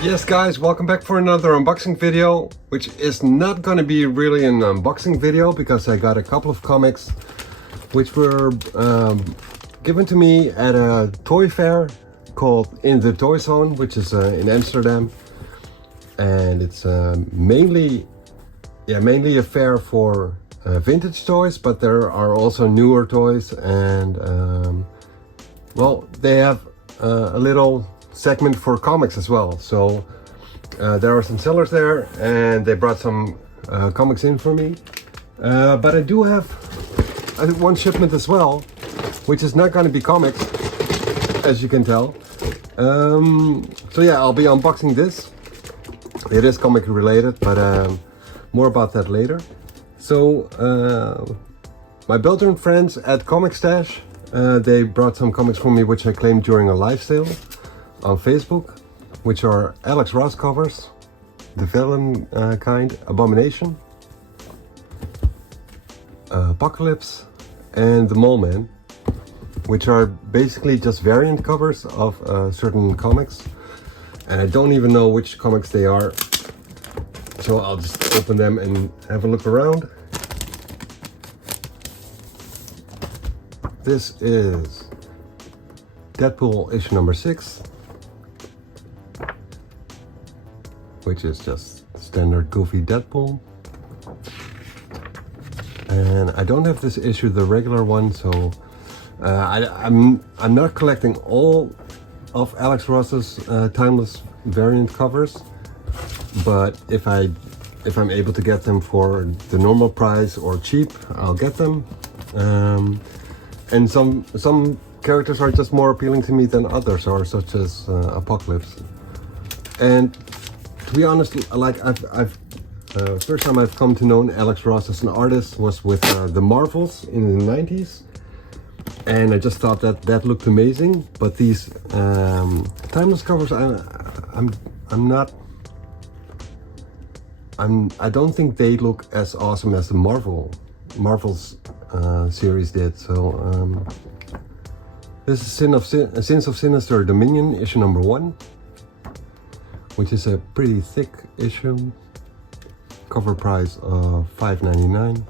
Yes guys, welcome back for another unboxing video, which is not gonna be really an unboxing video because I got a couple of comics which were given to me at a toy fair called in the TOYZONE, which is in Amsterdam, and it's mainly a fair for vintage toys, but there are also newer toys, and well, they have a little segment for comics as well. So there are some sellers there, and they brought some comics in for me. But I do have one shipment as well, which is not going to be comics, as you can tell. So yeah, I'll be unboxing this. It is comic related, but more about that later. So my Belgian friends at Comic Stash, they brought some comics for me which I claimed during a live sale on Facebook, which are Alex Ross covers, the villain kind, Abomination, Apocalypse, and the Mole Man, which are basically just variant covers of certain comics, and I don't even know which comics they are, so I'll just open them and have a look around. This is Deadpool issue number 6, which is just standard goofy Deadpool. And I don't have this issue, the regular one, so I'm not collecting all of Alex Ross's timeless variant covers, but if I'm able to get them for the normal price or cheap, I'll get them. And some characters are just more appealing to me than others are, such as Apocalypse. And to be honest, like first time I've come to know Alex Ross as an artist was with the Marvels in the 90s, and I just thought that looked amazing. But these timeless covers, I don't think they look as awesome as the Marvel's series did. So this is Sins of Sinister Dominion issue number 1, which is a pretty thick issue. Cover price of $5.99.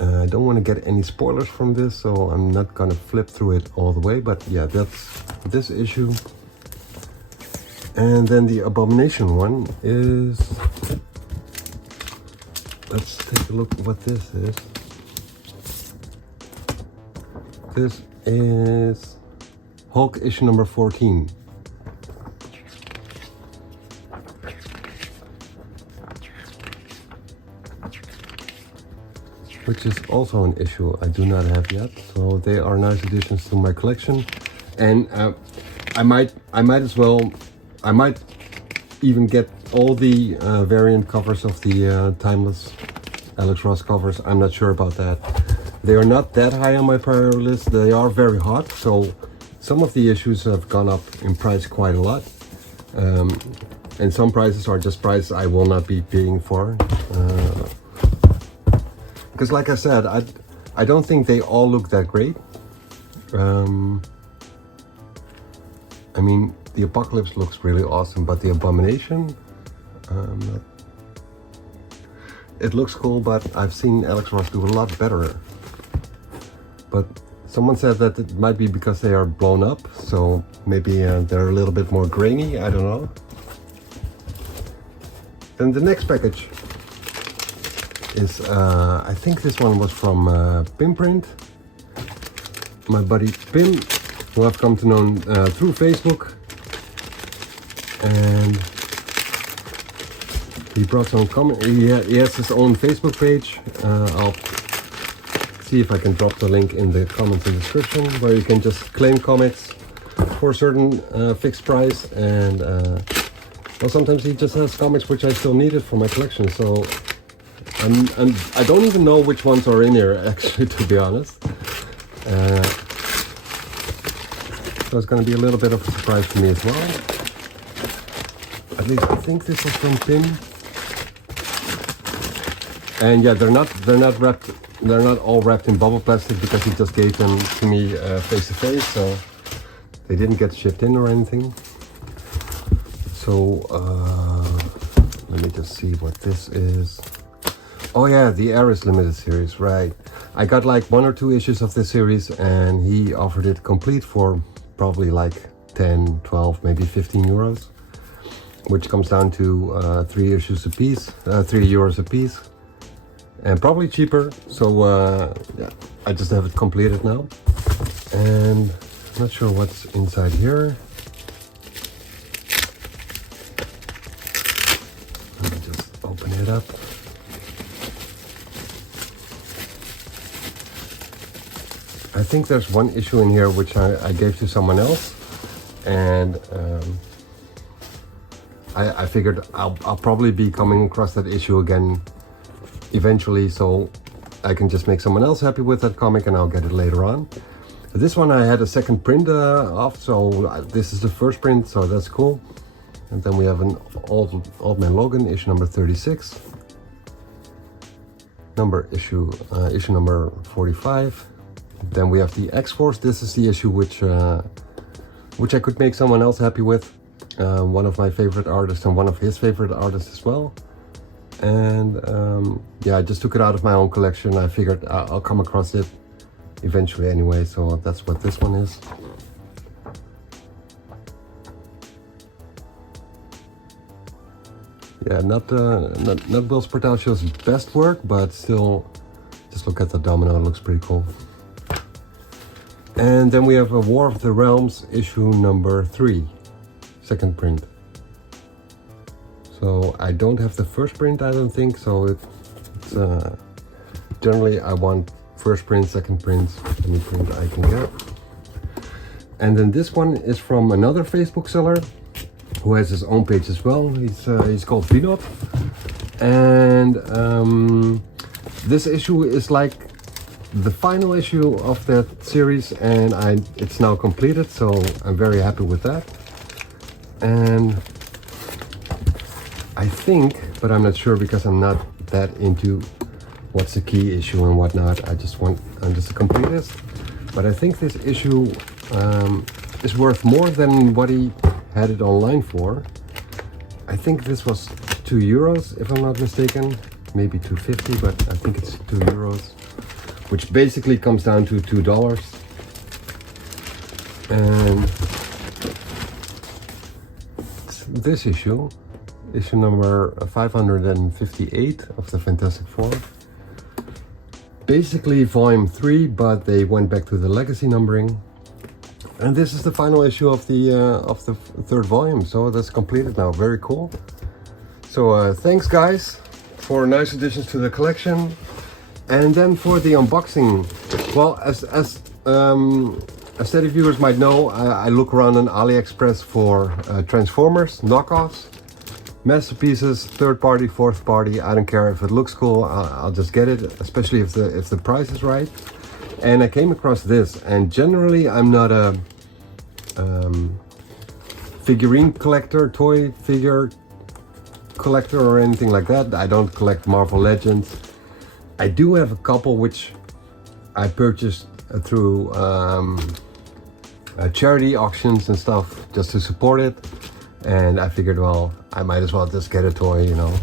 I don't want to get any spoilers from this, so I'm not gonna flip through it all the way, but yeah, that's this issue. And then the Abomination one is, let's take a look at what this is. This is Hulk issue number 14. Which is also an issue I do not have yet. So they are nice additions to my collection. And I might even get all the variant covers of the timeless Alex Ross covers. I'm not sure about that. They are not that high on my priority list. They are very hot, so some of the issues have gone up in price quite a lot. And some prices are just prices I will not be paying for. Because like I said, I don't think they all look that great. I mean, the Apocalypse looks really awesome, but the Abomination, it looks cool, but I've seen Alex Ross do a lot better. But someone said that it might be because they are blown up, so maybe they're a little bit more grainy, I don't know. Then the next package is, I think this one was from Pimprint. My buddy Pim, who I've come to know through Facebook. And he brought some comment. He has his own Facebook page. I'll see if I can drop the link in the comments and description, where you can just claim comics for a certain fixed price. And well, sometimes he just has comics which I still needed for my collection. So I don't even know which ones are in here, actually, to be honest. So it's going to be a little bit of a surprise for me as well. At least I think this is from Pim. And yeah, they're not wrapped. They're not all wrapped in bubble plastic because he just gave them to me face to face, so they didn't get shipped in or anything. So let me just see what this is. Oh yeah, the Aris limited series, right. I got like 1 or 2 issues of this series and he offered it complete for probably like 10, 12, maybe 15 euros, which comes down to 3 issues a piece, 3 euros a piece, and probably cheaper. So yeah, I just have it completed now, and I'm not sure what's inside here. Let me just open it up. I think there's one issue in here which I gave to someone else, and I figured I'll probably be coming across that issue again eventually, so I can just make someone else happy with that comic and I'll get it later on. This one I had a second print of, so this is the first print, so that's cool. And then we have an Old Man Logan, issue number 36. Issue number 45. Then we have the X-Force. This is the issue which I could make someone else happy with. One of my favorite artists and one of his favorite artists as well. And yeah, I just took it out of my own collection. I figured I'll come across it eventually anyway, so that's what this one is. Yeah, not Will Spartacio's best work, but still, just look at the domino, it looks pretty cool. And then we have a War of the Realms, issue number 3, second print. So I don't have the first print, I don't think, so it's generally I want first print, second print, any print I can get. And then this one is from another Facebook seller who has his own page as well. He's called Vinodh, and this issue is like the final issue of that series, and it's now completed, so I'm very happy with that. And I think, but I'm not sure because I'm not that into what's the key issue and whatnot. I'm just a completist. But I think this issue is worth more than what he had it online for. I think this was 2 euros, if I'm not mistaken. Maybe 2.50, but I think it's 2 euros. Which basically comes down to $2. And this issue number 558 of the Fantastic Four. Basically volume 3, but they went back to the legacy numbering. And this is the final issue of the third volume, so that's completed now. Very cool. So thanks guys for nice additions to the collection. And then for the unboxing, well, as steady viewers might know, I look around on AliExpress for Transformers knockoffs, masterpieces, third party, fourth party. I don't care if it looks cool. I'll just get it, especially if the price is right. And I came across this, and generally I'm not a figurine collector, toy figure collector or anything like that. I don't collect Marvel Legends. I do have a couple which I purchased through charity auctions and stuff just to support it, and I figured, well, I might as well just get a toy, you know.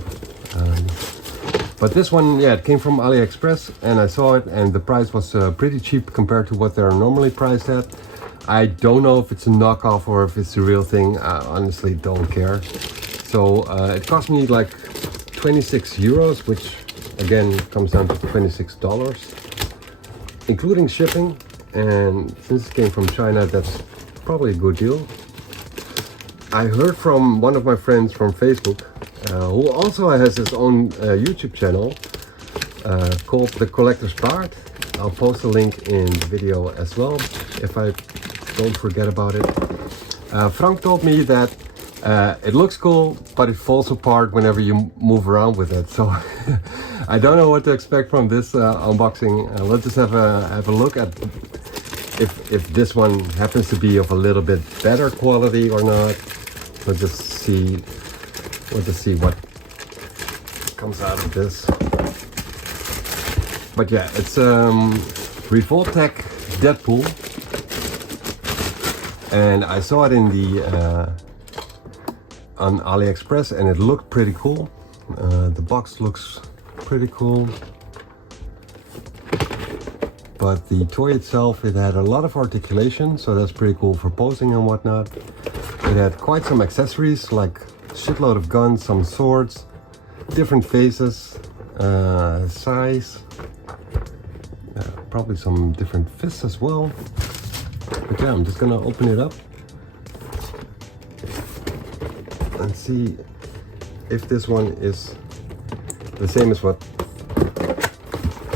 But this one, yeah, it came from AliExpress, and I saw it, and the price was pretty cheap compared to what they're normally priced at. I don't know if it's a knockoff or if it's the real thing. I honestly don't care. So it cost me like 26 euros, which again comes down to $26, including shipping. And since it came from China, that's probably a good deal. I heard from one of my friends from Facebook, who also has his own YouTube channel called The Collector's Part. I'll post a link in the video as well, if I don't forget about it. Frank told me that it looks cool, but it falls apart whenever you move around with it. So I don't know what to expect from this unboxing. Let's just have a look at if this one happens to be of a little bit better quality or not. Let's just see. We'll just see what comes out of this. But yeah, it's Revoltech Deadpool, and I saw it in on AliExpress and it looked pretty cool. The box looks pretty cool. But the toy itself, it had a lot of articulation, so that's pretty cool for posing and whatnot. It had quite some accessories, like a shitload of guns, some swords, different faces, size, probably some different fists as well. But yeah, I'm just gonna open it up and see if this one is the same as what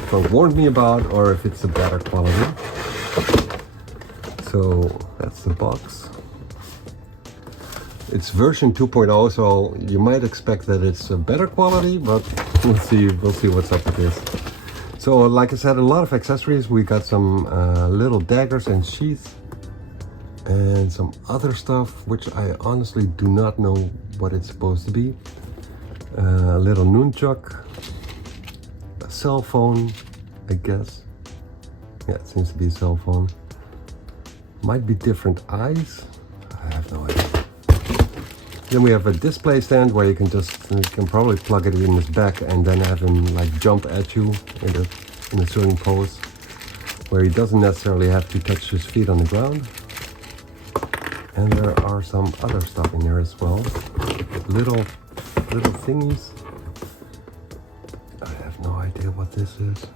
Frank warned me about, or if it's a better quality. So that's the box. It's version 2.0, so you might expect that it's a better quality, but we'll see what's up with this. So like I said, a lot of accessories. We got some little daggers and sheaths and some other stuff, which I honestly do not know what it's supposed to be. A little nunchuck, a cell phone, I guess. Yeah, it seems to be a cell phone. Might be different eyes. I have no idea. Then we have a display stand where you can probably plug it in his back and then have him like jump at you in a certain pose where he doesn't necessarily have to touch his feet on the ground. And there are some other stuff in here as well. Little thingies. I have no idea what this is.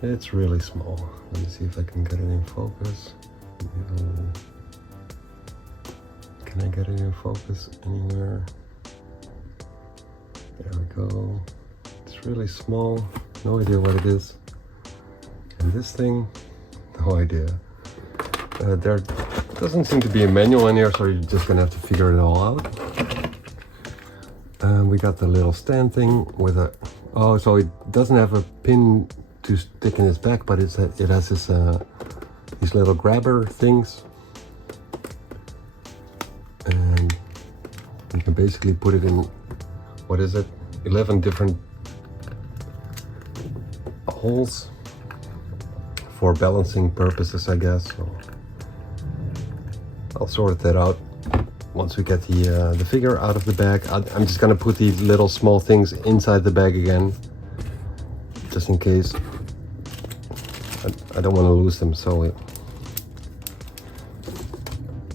It's really small. Let me see if I can get it in focus. Can I get it in focus anywhere? There we go. It's really small. No idea what it is. And this thing, no idea. There doesn't seem to be a manual in here, so you're just gonna have to figure it all out. We got the little stand thing with a, oh, so it doesn't have a pin to stick in his back, but it has this, these little grabber things. And you can basically put it in, what is it, 11 different holes for balancing purposes, I guess. So I'll sort that out once we get the figure out of the bag. I'm just gonna put these little small things inside the bag again, just in case. I don't want to lose them, so.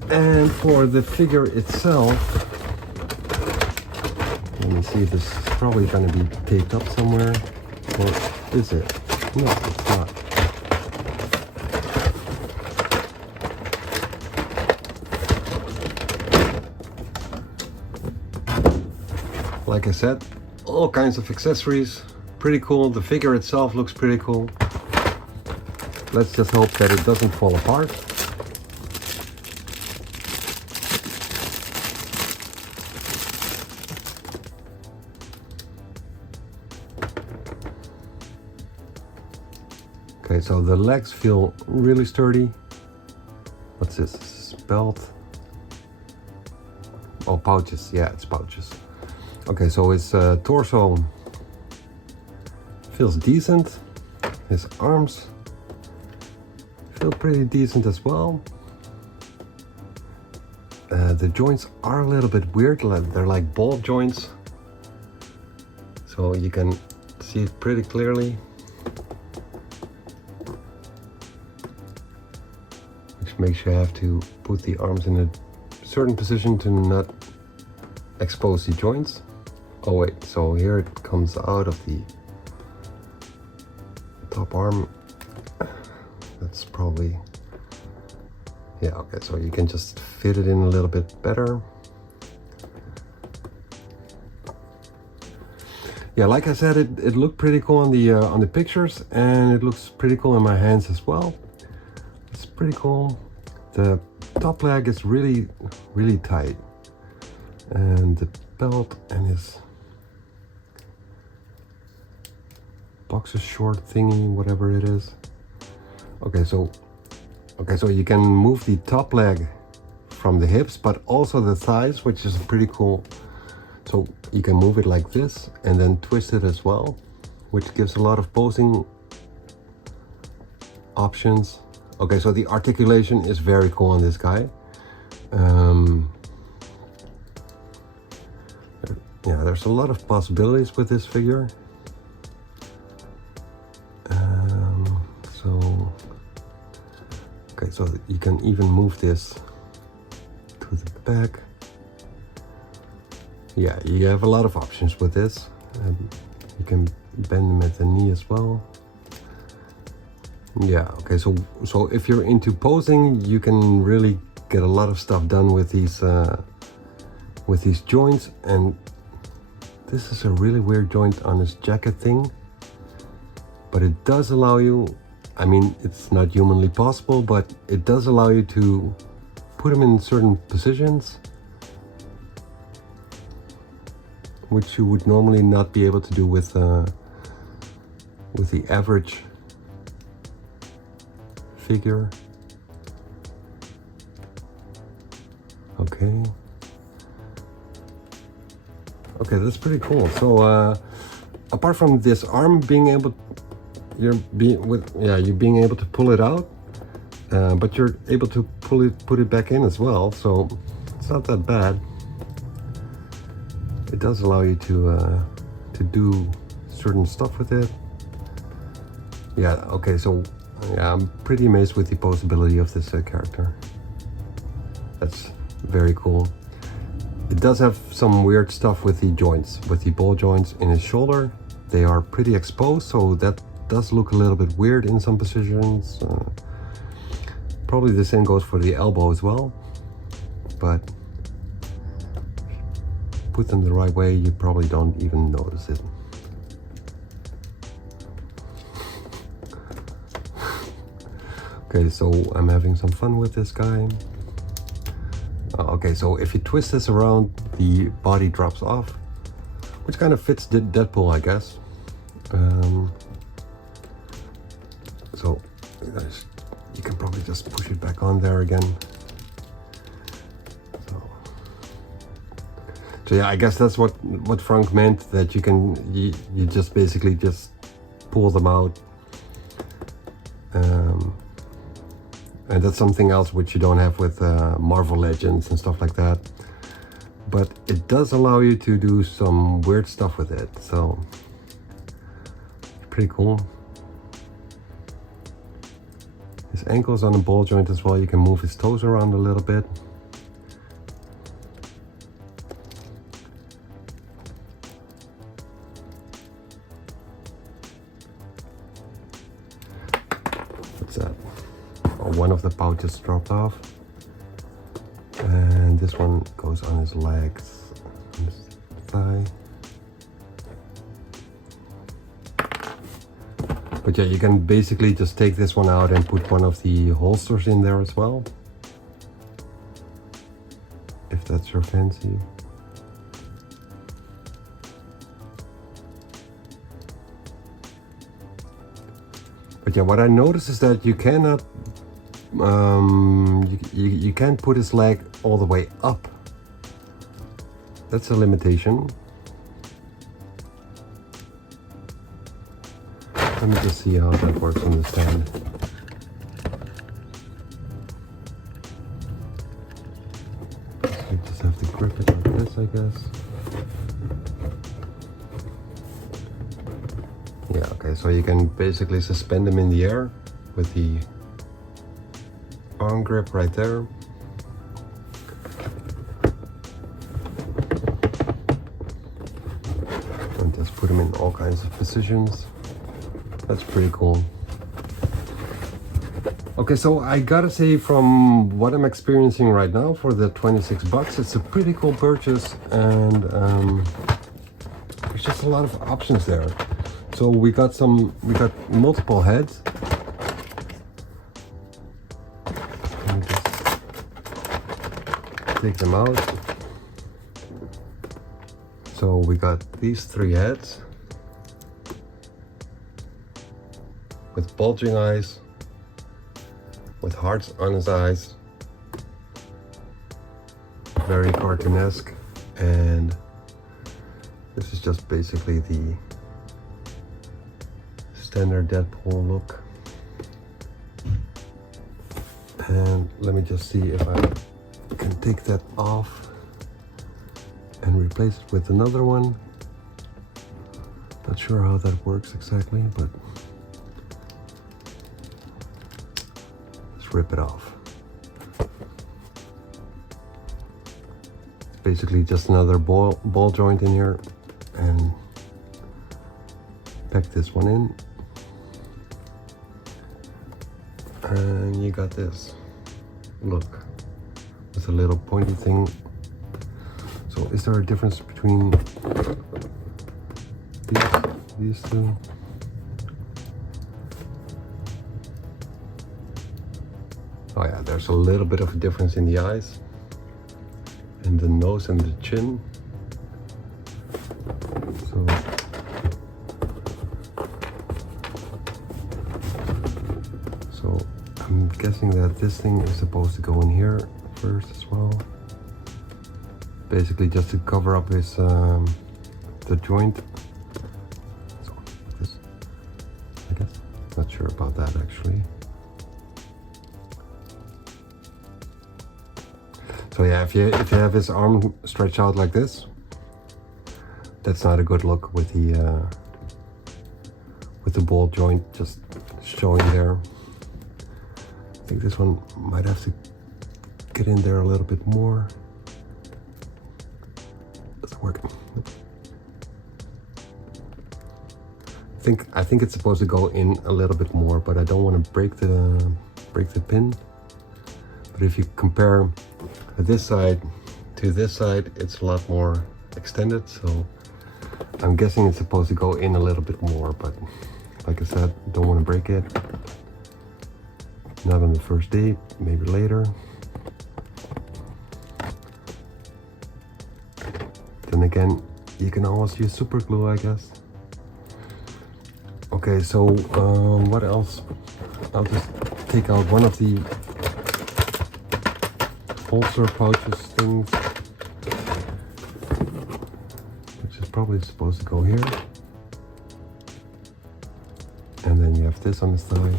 And for the figure itself, let me see, this is probably going to be taped up somewhere, or is it? No, it's not. Like I said, all kinds of accessories, pretty cool. The figure itself looks pretty cool. Let's just hope that it doesn't fall apart. Okay, so the legs feel really sturdy. What's this? Belt? Oh, pouches. Yeah, it's pouches. Okay, so his torso feels decent. His arms feel pretty decent as well. The joints are a little bit weird. They're like ball joints. So you can see it pretty clearly. Which makes you have to put the arms in a certain position to not expose the joints. Oh wait, so here it comes out of the top arm. That's probably, yeah, okay, so you can just fit it in a little bit better. Yeah, like I said, it looked pretty cool on the pictures, and it looks pretty cool in my hands as well. It's pretty cool. The top leg is really, really tight, and the belt and his boxer short thingy, whatever it is. Okay, so you can move the top leg from the hips, but also the thighs, which is pretty cool. So you can move it like this and then twist it as well, which gives a lot of posing options. Okay, so the articulation is very cool on this guy. yeah, there's a lot of possibilities with this figure. Okay, so you can even move this to the back. Yeah, you have a lot of options with this. You can bend them at the knee as well. Yeah, okay, so if you're into posing, you can really get a lot of stuff done with these joints. And this is a really weird joint on this jacket thing, but it does allow you, I mean, it's not humanly possible, but it does allow you to put them in certain positions which you would normally not be able to do with the average figure. Okay, that's pretty cool. So apart from this arm being able, you're being able to pull it out, but you're able to put it back in as well, so it's not that bad. It does allow you to do certain stuff with it. Yeah, okay, so yeah, I'm pretty amazed with the posability of this character. That's very cool. It does have some weird stuff with the joints, with the ball joints in his shoulder. They are pretty exposed, so that does look a little bit weird in some positions. Probably the same goes for the elbow as well, but put them the right way, you probably don't even notice it. Okay, so I'm having some fun with this guy. Okay, so if you twist this around, the body drops off, which kind of fits Deadpool, I guess. So you can probably just push it back on there again. So yeah, I guess that's what Frank meant, that you just basically just pull them out. And that's something else which you don't have with Marvel Legends and stuff like that. But it does allow you to do some weird stuff with it, so pretty cool. His ankle's on a ball joint as well. You can move his toes around a little bit. What's that? Oh, one of the pouches dropped off. And this one goes on his legs, on his thigh. But yeah, you can basically just take this one out and put one of the holsters in there as well, if that's your fancy. But yeah, what I noticed is that you cannot, you can't put his leg all the way up. That's a limitation. Let me just see how that works on the stand. So you just have to grip it like this, I guess. Yeah, okay, so you can basically suspend them in the air with the arm grip right there. And just put them in all kinds of positions. That's pretty cool. Okay, so I gotta say, from what I'm experiencing right now for the 26 bucks, it's a pretty cool purchase, and there's just a lot of options there. So we got multiple heads. Let me just take them out. So we got these 3 heads with bulging eyes, with hearts on his eyes, very cartoonesque, and this is just basically the standard Deadpool look. And let me just see if I can take that off and replace it with another one. Not sure how that works exactly, but let's rip it off. It's basically just another ball joint in here, and pack this one in. And you got this look with a little pointy thing. So is there a difference between these two? Oh yeah, there's a little bit of a difference in the eyes and the nose and the chin. So I'm guessing that this thing is supposed to go in here first as well. Basically just to cover up his the joint. So this, I guess. Not sure about that actually. So yeah, if you have his arm stretched out like this, that's not a good look with the ball joint just showing there. I think this one might have to get in there a little bit more. Doesn't work. I think it's supposed to go in a little bit more, but I don't want to break the pin. But if you compare this side to this side, it's a lot more extended, so I'm guessing it's supposed to go in a little bit more, but like I said, don't want to break it. Not on the first day, maybe later. Then again, you can always use super glue, I guess. Okay, so what else? I'll just take out one of the holster pouches things, which is probably supposed to go here. And then you have this on the side.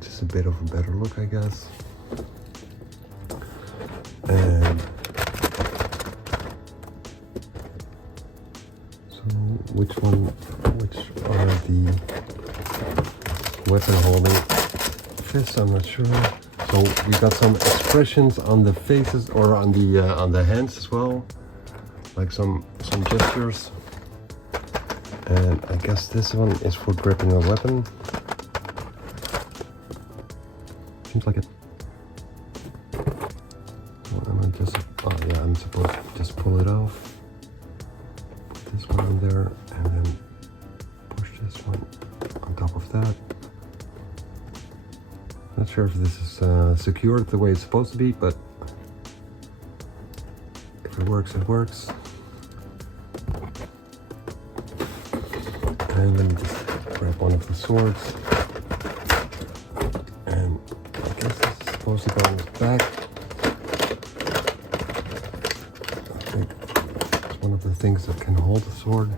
Just a bit of a better look, I guess. And so which are the weapon holding fists? I'm not sure. So we got some expressions on the faces or on the hands as well, like some gestures. And I guess this one is for gripping a weapon. Seems like it. Well, I'm supposed to just pull it off. Put this one in there and then push this one on top of that. Not sure if this is secured the way it's supposed to be, but if it works, it works. And let me just grab one of the swords. And I guess this is supposed to go on his back. I think it's one of the things that can hold the sword.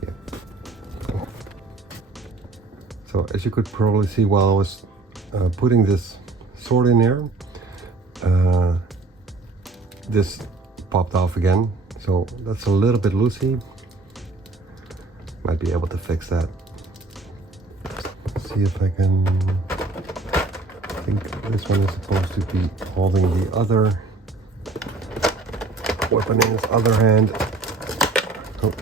Yeah. So as you could probably see while I was putting this sword in there, this popped off again. So that's a little bit loosey. Might be able to fix that. See if I can. I think this one is supposed to be holding the other weapon in his other hand. Oh.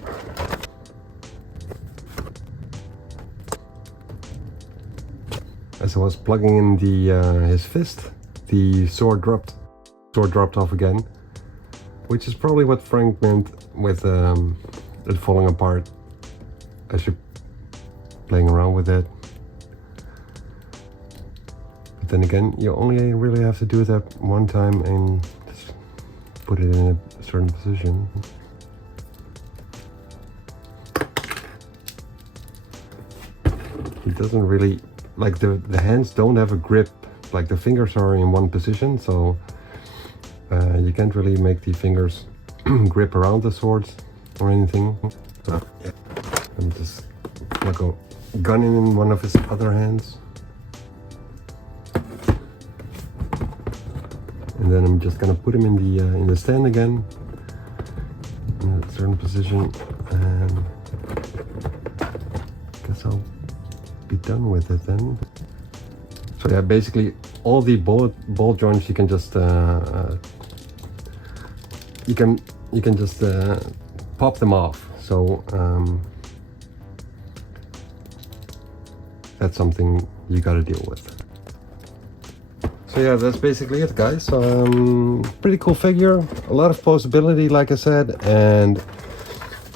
As I was plugging in his fist, the sword dropped off again, which is probably what Frank meant with it falling apart as you're playing around with it. But then again, you only really have to do that one time and just put it in a certain position. It doesn't really, like the hands don't have a grip, like the fingers are in one position, so you can't really make the fingers grip around the swords or anything. So, yeah. And just like a gun in one of his other hands. And and then I'm just gonna put him in the stand again in a certain position, and guess I'll be done with it then. So yeah, basically all the ball joints you can just you can just pop them off. So that's something you got to deal with. So yeah, that's basically it, guys. Pretty cool figure, a lot of posability, like I said, and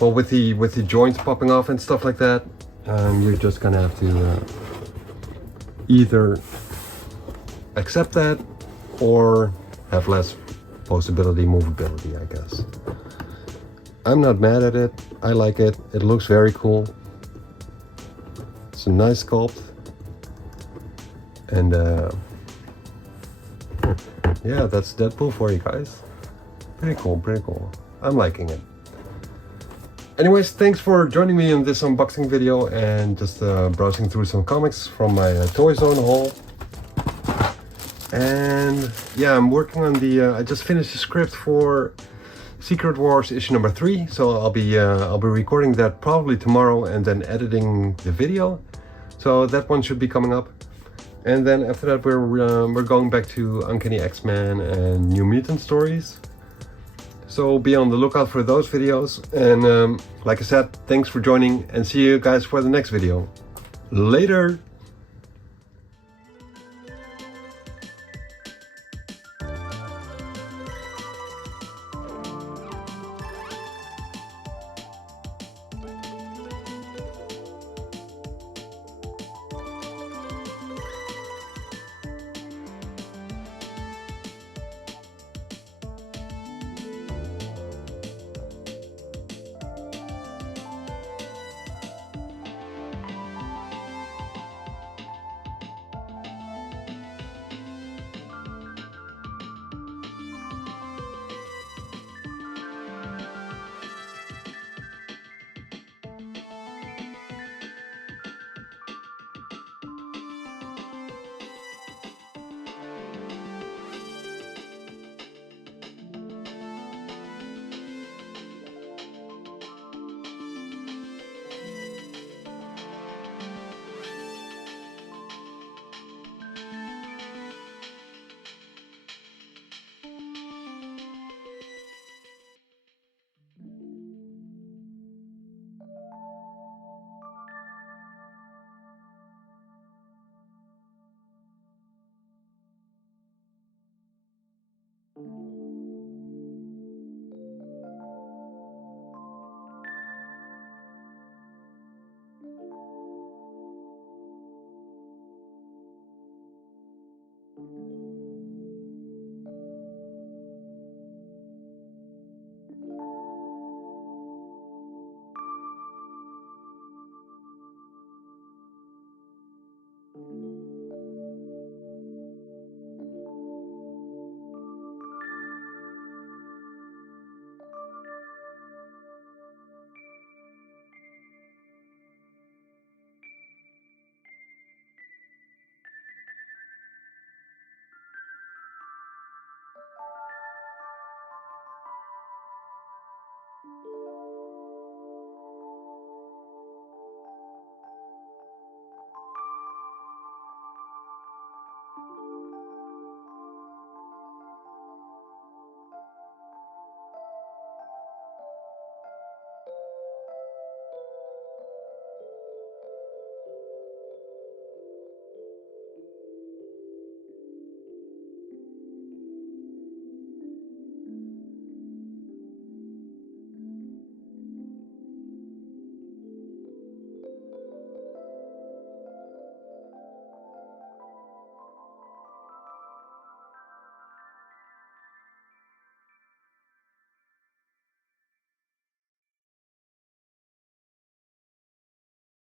well, with the joints popping off and stuff like that, you're just gonna have to either accept that or have less posability, movability, I guess. I'm not mad at it. I like it. It looks very cool. It's a nice sculpt, and yeah, that's Deadpool for you guys. Pretty cool, pretty cool. I'm liking it. Anyways, thanks for joining me in this unboxing video and just browsing through some comics from my TOYZONE haul. And yeah, I'm working on I just finished the script for Secret Wars issue number 3, so I'll be recording that probably tomorrow and then editing the video. So that one should be coming up. And then after that we're going back to Uncanny X-Men and New Mutant stories. So be on the lookout for those videos. And like I said, thanks for joining, and see you guys for the next video. Later!